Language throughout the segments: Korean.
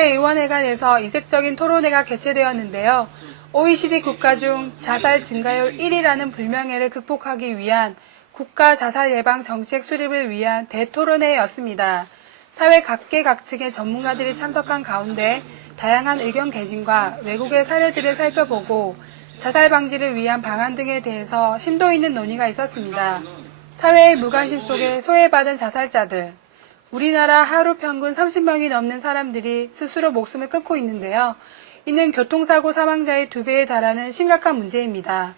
국회의원회관에서 이색적인 토론회가 개최되었는데요. OECD 국가 중 자살 증가율 1위라는 불명예를 극복하기 위한 국가 자살 예방 정책 수립을 위한 대토론회였습니다. 사회 각계각층의 전문가들이 참석한 가운데 다양한 의견 개진과 외국의 사례들을 살펴보고 자살 방지를 위한 방안 등에 대해서 심도 있는 논의가 있었습니다. 사회의 무관심 속에 소외받은 자살자들, 우리나라 하루 평균 30명이 넘는 사람들이 스스로 목숨을 끊고 있는데요. 이는 교통사고 사망자의 2배에 달하는 심각한 문제입니다.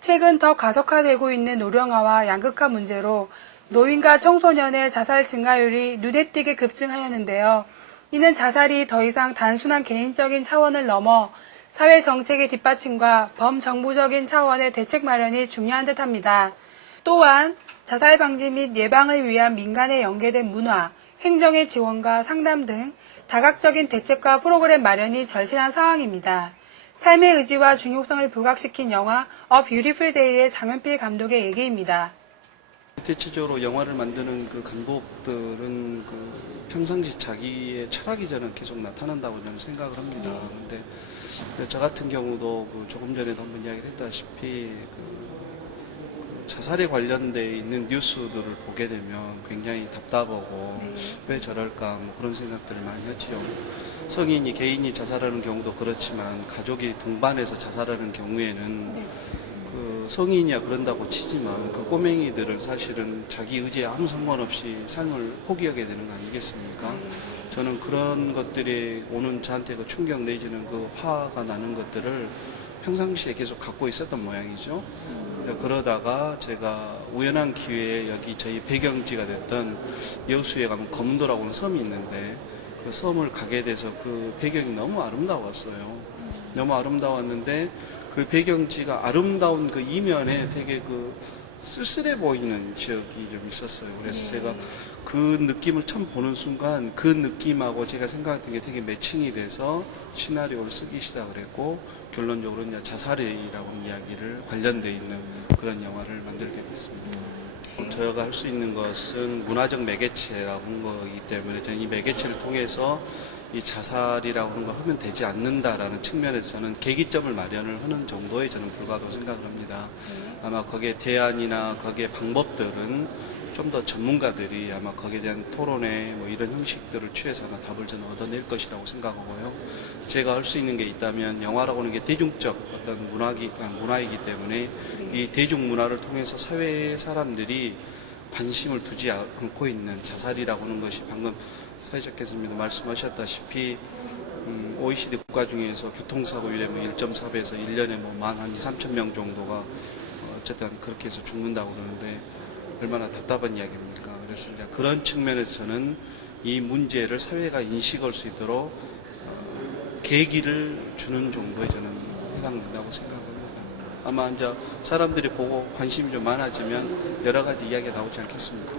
최근 더 가속화되고 있는 노령화와 양극화 문제로 노인과 청소년의 자살 증가율이 눈에 띄게 급증하였는데요. 이는 자살이 더 이상 단순한 개인적인 차원을 넘어 사회 정책의 뒷받침과 범정부적인 차원의 대책 마련이 중요한 듯합니다. 또한 자살 방지 및 예방을 위한 민간에 연계된 문화, 행정의 지원과 상담 등 다각적인 대책과 프로그램 마련이 절실한 상황입니다. 삶의 의지와 중요성을 부각시킨 영화 A Beautiful Day의 장은필 감독의 얘기입니다. 대체적으로 영화를 만드는 그 감독들은 평상시 자기의 철학이 저는 계속 나타난다고 저는 생각을 합니다. 근데 저 같은 경우도 조금 전에도 한번 이야기를 했다시피 자살에 관련돼 있는 뉴스들을 보게 되면 굉장히 답답하고 왜 저럴까 그런 생각들을 많이 했지요. 성인이 개인이 자살하는 경우도 그렇지만 가족이 동반해서 자살하는 경우에는 성인이야 그런다고 치지만 그 꼬맹이들은 사실은 자기 의지에 아무 상관없이 삶을 포기하게 되는 거 아니겠습니까? 저는 그런 것들이 오는 저한테 그 충격 내지는 그 화가 나는 것들을 평상시에 계속 갖고 있었던 모양이죠. 그러다가 제가 우연한 기회에 여기 저희 배경지가 됐던 여수에 가면 검도라고 하는 섬이 있는데 그 섬을 가게 돼서 그 배경이 너무 아름다웠어요. 너무 아름다웠는데 그 배경지가 아름다운 그 이면에 되게 쓸쓸해 보이는 지역이 좀 있었어요. 그래서 제가 그 느낌을 처음 보는 순간 그 느낌하고 제가 생각했던 게 되게 매칭이 돼서 시나리오를 쓰기 시작을 했고 결론적으로 이제 자살이라고 하는 이야기를 관련되어 있는 그런 영화를 만들게 됐습니다. 저희가 할 수 있는 것은 문화적 매개체라고 하는 거이기 때문에 저는 이 매개체를 통해서 이 자살이라고 하는 걸 하면 되지 않는다라는 측면에서는 계기점을 마련을 하는 정도에 저는 불과하다고 생각을 합니다. 아마 거기에 대안이나 거기에 방법들은 좀 더 전문가들이 아마 거기에 대한 토론회 이런 형식들을 취해서 아마 답을 저는 얻어낼 것이라고 생각하고요. 제가 할 수 있는 게 있다면 영화라고 하는 게 대중적 어떤 문화이기 때문에 이 대중문화를 통해서 사회의 사람들이 관심을 두지 않고 있는 자살이라고 하는 것이 방금 사회자께서도 말씀하셨다시피 OECD 국가 중에서 교통사고율의 1.4배에서 1년에 한 2, 3천 명 정도가 어쨌든 그렇게 해서 죽는다고 그러는데 얼마나 답답한 이야기입니까? 그래서 이제 그런 측면에서는 이 문제를 사회가 인식할 수 있도록 계기를 주는 정도에 저는 해당된다고 생각합니다. 아마 이제 사람들이 보고 관심이 좀 많아지면 여러 가지 이야기가 나오지 않겠습니까?